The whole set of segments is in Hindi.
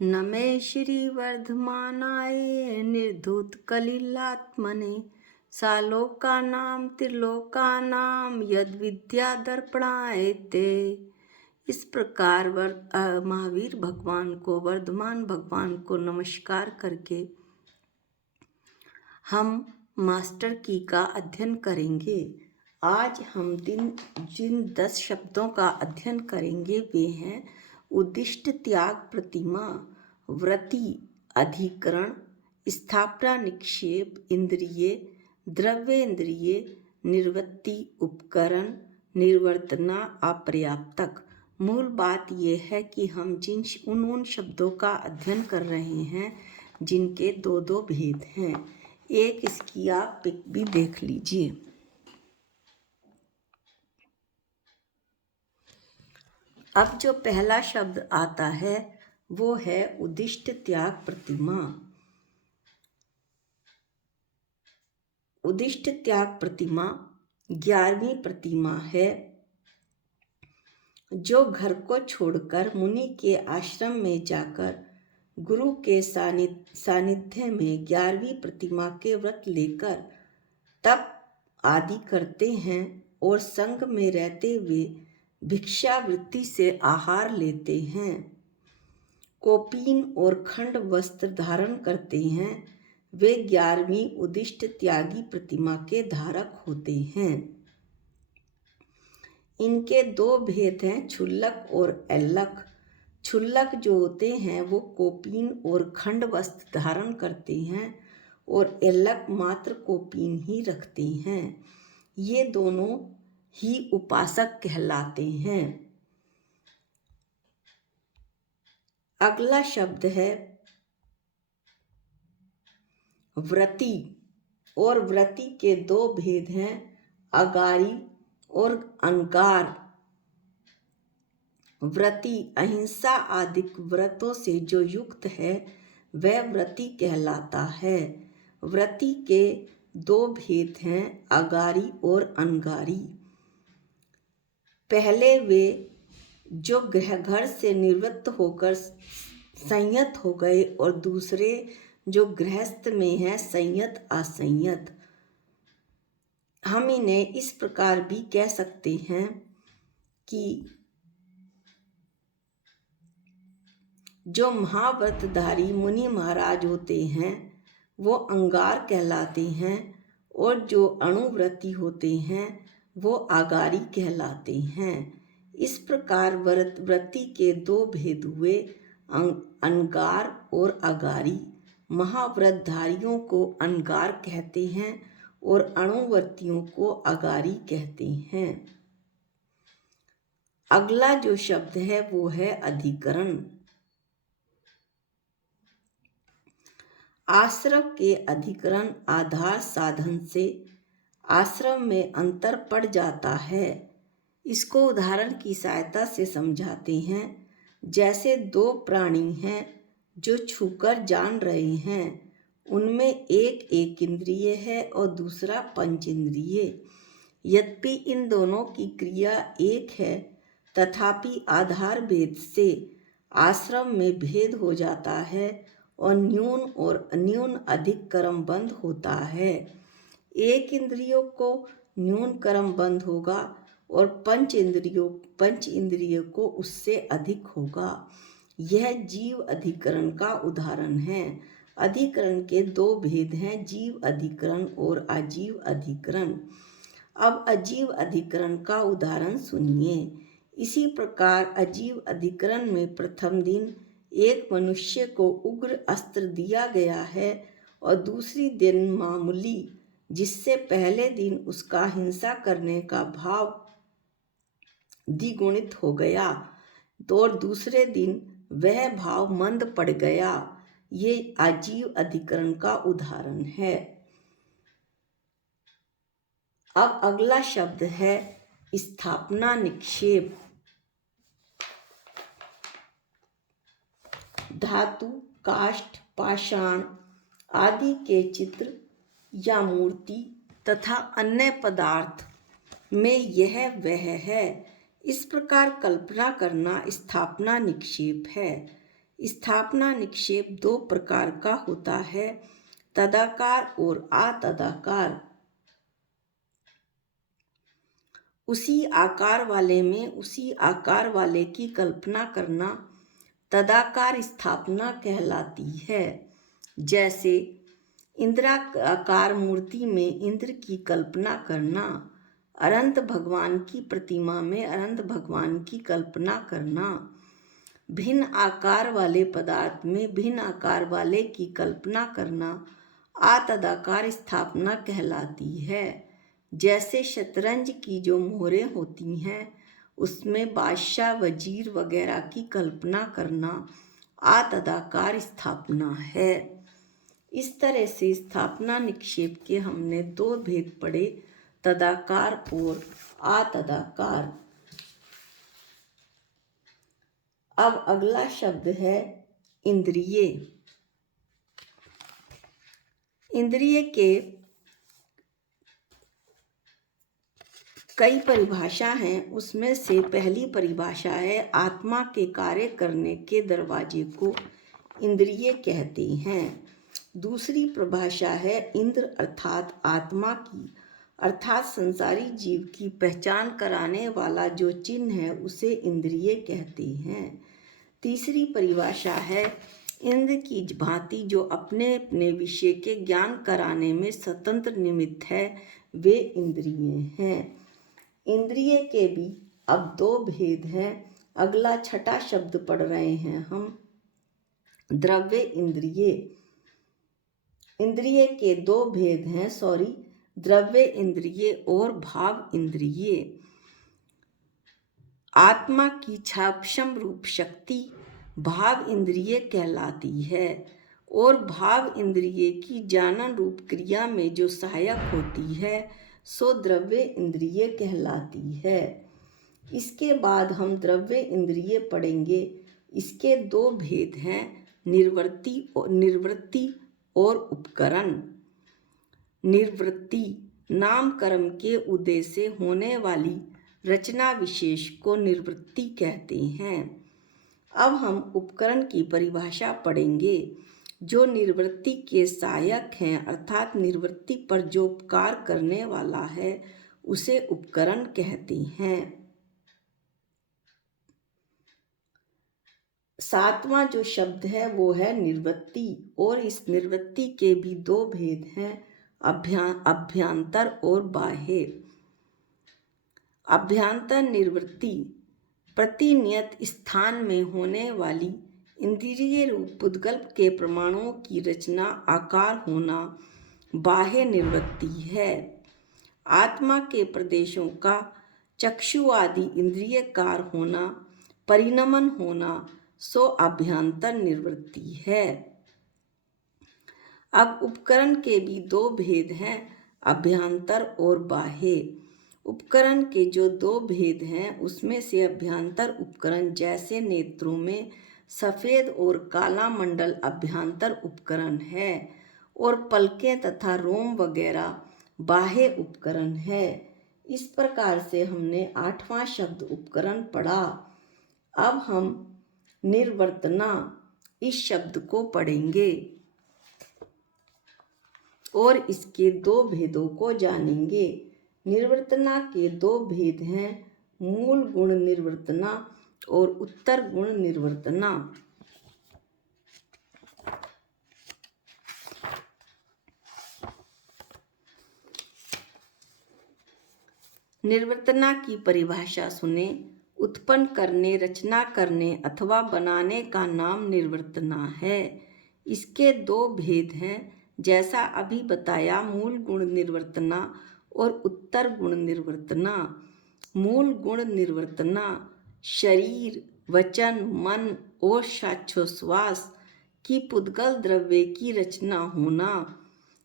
नमे श्री वर्धमानाय निर्धूत कलिलात्मने सालोकानां त्रिलोकानां यद विद्या दर्पणाय ते। इस प्रकार महावीर भगवान को, वर्धमान भगवान को नमस्कार करके हम मास्टर की का अध्ययन करेंगे। आज हम जिन 10 शब्दों का अध्ययन करेंगे वे हैं उद्दिष्ट, त्याग, प्रतिमा, वृत्ति, अधिकरण, स्थापना, निक्षेप, इंद्रिय, द्रव्येंद्रिय, निर्वृत्ति, उपकरण, निर्वर्तना, अपर्याप्तक। मूल बात यह है कि हम उन शब्दों का अध्ययन कर रहे हैं जिनके दो भेद हैं। एक इसकी आप पिक भी देख लीजिए। अब जो पहला शब्द आता है वो है उद्दिष्ट, त्याग, प्रतिमा। उद्दिष्ट, त्याग, प्रतिमा 11वीं प्रतिमा है जो घर को छोड़कर मुनि के आश्रम में जाकर गुरु के सानिध्य में 11वीं प्रतिमा के व्रत लेकर तप आदि करते हैं और संग में रहते हुए भिक्षावृत्ति से आहार लेते हैं, कौपीन और खंड वस्त्र धारण करते हैं। वे 11वीं उद्दिष्ट त्यागी प्रतिमा के धारक होते हैं। इनके दो भेद हैं, क्षुल्लक और ऐल्लक। क्षुल्लक जो होते हैं वो कौपीन और खंड वस्त्र धारण करते हैं और ऐल्लक मात्र कौपीन ही रखते हैं। ये दोनों ही उपासक कहलाते हैं। अगला शब्द है व्रति, और व्रति के दो भेद हैं, अगारी और अनगार। व्रति अहिंसा आदि व्रतों से जो युक्त है वह व्रति कहलाता है। व्रति के दो भेद हैं, अगारी और अनगारी। पहले वे जो घर से निवृत्त होकर संयत हो गए और दूसरे जो गृहस्थ में है संयत असंयत। हम इन्हें इस प्रकार भी कह सकते हैं कि जो महाव्रतधारी मुनि महाराज होते हैं वो अंगार कहलाते हैं और जो अणुव्रती होते हैं वो आगारी कहलाते हैं। इस प्रकार व्रति के दो भेद हुए, अनगार और अगारी। महाव्रतधारियों को अनगार कहते हैं और अणुव्रतियों को अगारी कहते हैं। अगला जो शब्द है वो है अधिकरण। आश्रम के अधिकरण आधार साधन से आश्रम में अंतर पड़ जाता है। इसको उदाहरण की सहायता से समझाते हैं। जैसे दो प्राणी हैं जो छूकर जान रहे हैं, उनमें एक इंद्रिय है और दूसरा पंच इंद्रिय। यद्यपि इन दोनों की क्रिया एक है तथापि आधार भेद से आश्रम में भेद हो जाता है और न्यून अधिक कर्मबंध होता है। एक इंद्रियों को न्यून कर्मबंध होगा और पंच इंद्रियों को उससे अधिक होगा। यह जीव अधिकरण का उदाहरण है। अधिकरण के दो भेद हैं, जीव अधिकरण और अजीव अधिकरण। अब अजीव अधिकरण का उदाहरण सुनिए। इसी प्रकार अजीव अधिकरण में प्रथम दिन एक मनुष्य को उग्र अस्त्र दिया गया है और दूसरी दिन मामूली, जिससे पहले दिन उसका हिंसा करने का भाव द्विगुणित हो गया और दूसरे दिन वह भाव मंद पड़ गया। ये अजीव अधिकरण का उदाहरण है। अब अगला शब्द है स्थापना, निक्षेप। धातु, काष्ठ, पाषाण आदि के चित्र या मूर्ति तथा अन्य पदार्थ में यह वह है। इस प्रकार कल्पना करना स्थापना निक्षेप है। स्थापना निक्षेप दो प्रकार का होता है, तदाकार और अतदाकार। उसी आकार वाले में उसी आकार वाले की कल्पना करना तदाकार स्थापना कहलाती है। जैसे इंद्राकार मूर्ति में इंद्र की कल्पना करना, अनंत भगवान की प्रतिमा में अनंत भगवान की कल्पना करना, भिन्न आकार वाले पदार्थ में भिन्न आकार वाले की कल्पना करना अतदाकार स्थापना कहलाती है। जैसे शतरंज की जो मोहरें होती हैं उसमें बादशाह वजीर वगैरह की कल्पना करना अतदाकार स्थापना है। इस तरह से स्थापना निक्षेप के हमने दो भेद पढ़े, तदाकार और अतदाकार। अब अगला शब्द है इंद्रिय। इंद्रिय के कई परिभाषा हैं, उसमें से पहली परिभाषा है आत्मा के कार्य करने के दरवाजे को इंद्रिय कहते हैं। दूसरी परिभाषा है इंद्र अर्थात आत्मा की अर्थात संसारी जीव की पहचान कराने वाला जो चिन्ह है उसे इंद्रिय कहते हैं। तीसरी परिभाषा है इंद्र की भांति जो अपने अपने विषय के ज्ञान कराने में स्वतंत्र निमित्त है, वे इंद्रिय हैं। इंद्रिय के भी अब दो भेद हैं। अगला छठा शब्द पढ़ रहे हैं हम, द्रव्य इंद्रिय। इंद्रिय के दो भेद हैं, द्रव्य इंद्रिय और भाव इंद्रिय। आत्मा की क्षापशम रूप शक्ति भाव इंद्रिय कहलाती है और भाव इंद्रिय की जानन रूप क्रिया में जो सहायक होती है सो द्रव्य इंद्रिय कहलाती है। इसके बाद हम द्रव्य इंद्रिय पढ़ेंगे। इसके दो भेद हैं, निर्वृत्ति और उपकरण। निर्वृत्ति नाम कर्म के उदय से होने वाली रचना विशेष को निर्वृत्ति कहते हैं। अब हम उपकरण की परिभाषा पढ़ेंगे। जो निर्वृत्ति के सहायक हैं अर्थात निर्वृत्ति पर जो उपकार करने वाला है उसे उपकरण कहते हैं। सातवां जो शब्द है वो है निर्वृत्ति और इस निर्वृत्ति के भी दो भेद हैं, अभ्यांतर और बाह्य। अभ्यांतर निर्वृत्ति प्रतिनियत स्थान में होने वाली इंद्रिय रूप पुद्गल के प्रमाणों की रचना आकार होना बाह्य निर्वृत्ति है। आत्मा के प्रदेशों का चक्षु आदि इंद्रियकार होना परिणमन होना सो अभ्यांतर निर्वृत्ति है। अब उपकरण के भी दो भेद हैं, अभ्यांतर और बाह्य। उपकरण के जो दो भेद हैं उसमें से अभ्यांतर उपकरण जैसे नेत्रों में सफ़ेद और काला मंडल अभ्यांतर उपकरण है और पलकें तथा रोम वगैरह बाह्य उपकरण है। इस प्रकार से हमने आठवां शब्द उपकरण पढ़ा। अब हम निर्वर्तना इस शब्द को पढ़ेंगे और इसके दो भेदों को जानेंगे। निर्वर्तना के दो भेद हैं, मूल गुण निर्वर्तना और उत्तर गुण निर्वर्तना। निर्वर्तना की परिभाषा सुने। उत्पन्न करने, रचना करने अथवा बनाने का नाम निर्वर्तना है। इसके दो भेद हैं, जैसा अभी बताया, मूल गुण निर्वर्तना और उत्तर गुण निर्वर्तना। मूल गुण निर्वर्तना शरीर, वचन, मन और श्वासोच्छ्वास की पुद्गल द्रव्य की रचना होना,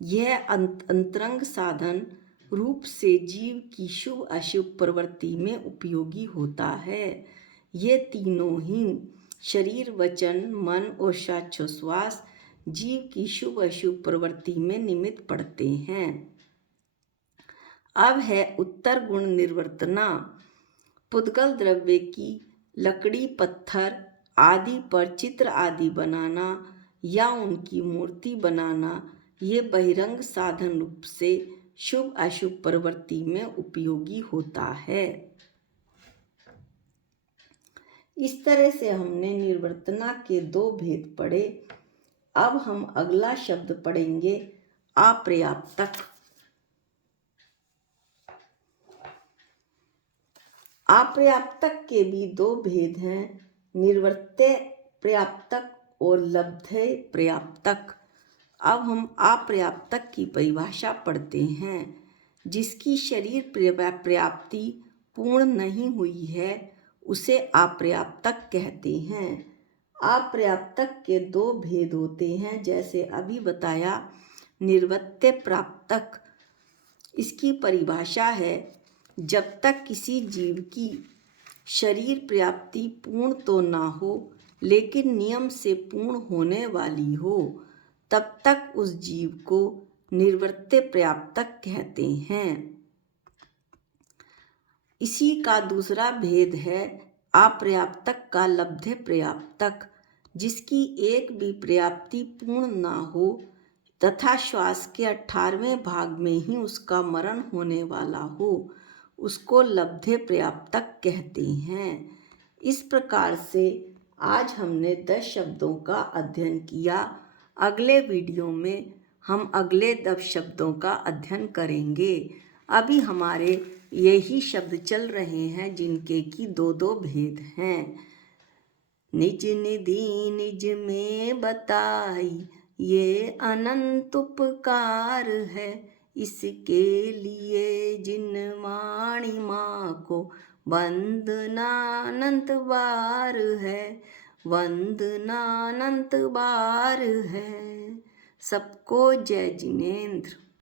यह अंतरंग साधन रूप से जीव की शुभ अशुभ प्रवृत्ति में उपयोगी होता है। ये तीनों ही शरीर, वचन, मन और श्वासोच्छ्वास जीव की शुभ अशुभ प्रवृत्ति में निमित्त पड़ते हैं। अब है उत्तर गुण निर्वर्तना। पुद्गल द्रव्य की लकड़ी, पत्थर आदि पर चित्र आदि बनाना या उनकी मूर्ति बनाना ये बहिरंग साधन रूप से शुभ अशुभ प्रवृत्ति में उपयोगी होता है। इस तरह से हमने निर्वर्तना के 2 भेद पढ़े। अब हम अगला शब्द पढ़ेंगे अपर्याप्तक। अपर्याप्तक के भी 2 भेद हैं, निर्वर्त्य पर्याप्तक और लब्ध्य पर्याप्तक। अब हम अपर्याप्तक की परिभाषा पढ़ते हैं। जिसकी शरीर पर्याप्ति पूर्ण नहीं हुई है उसे अपर्याप्तक कहते हैं। अपर्याप्तक के 2 भेद होते हैं, जैसे अभी बताया। निर्वर्त्य पर्याप्तक, इसकी परिभाषा है जब तक किसी जीव की शरीर पर्याप्ति पूर्ण तो ना हो लेकिन नियम से पूर्ण होने वाली हो, तब तक उस जीव को निर्वर्त्य पर्याप्तक कहते हैं। इसी का दूसरा भेद है अपर्याप्तक का लब्ध्य पर्याप्तक, जिसकी एक भी पर्याप्ति पूर्ण ना हो तथा श्वास के 18वें भाग में ही उसका मरण होने वाला हो, उसको लब्ध्य पर्याप्तक कहते हैं। इस प्रकार से आज हमने 10 शब्दों का अध्ययन किया। अगले वीडियो में हम अगले 10 शब्दों का अध्ययन करेंगे। अभी हमारे यही शब्द चल रहे हैं जिनके की 2-2 भेद हैं। निज निधि निज में बताई ये अनंत उपकार है, इसके लिए जिन वाणी माँ को वंदना अनंत बार है, वंदना अनंत बार है। सबको जय जिनेंद्र।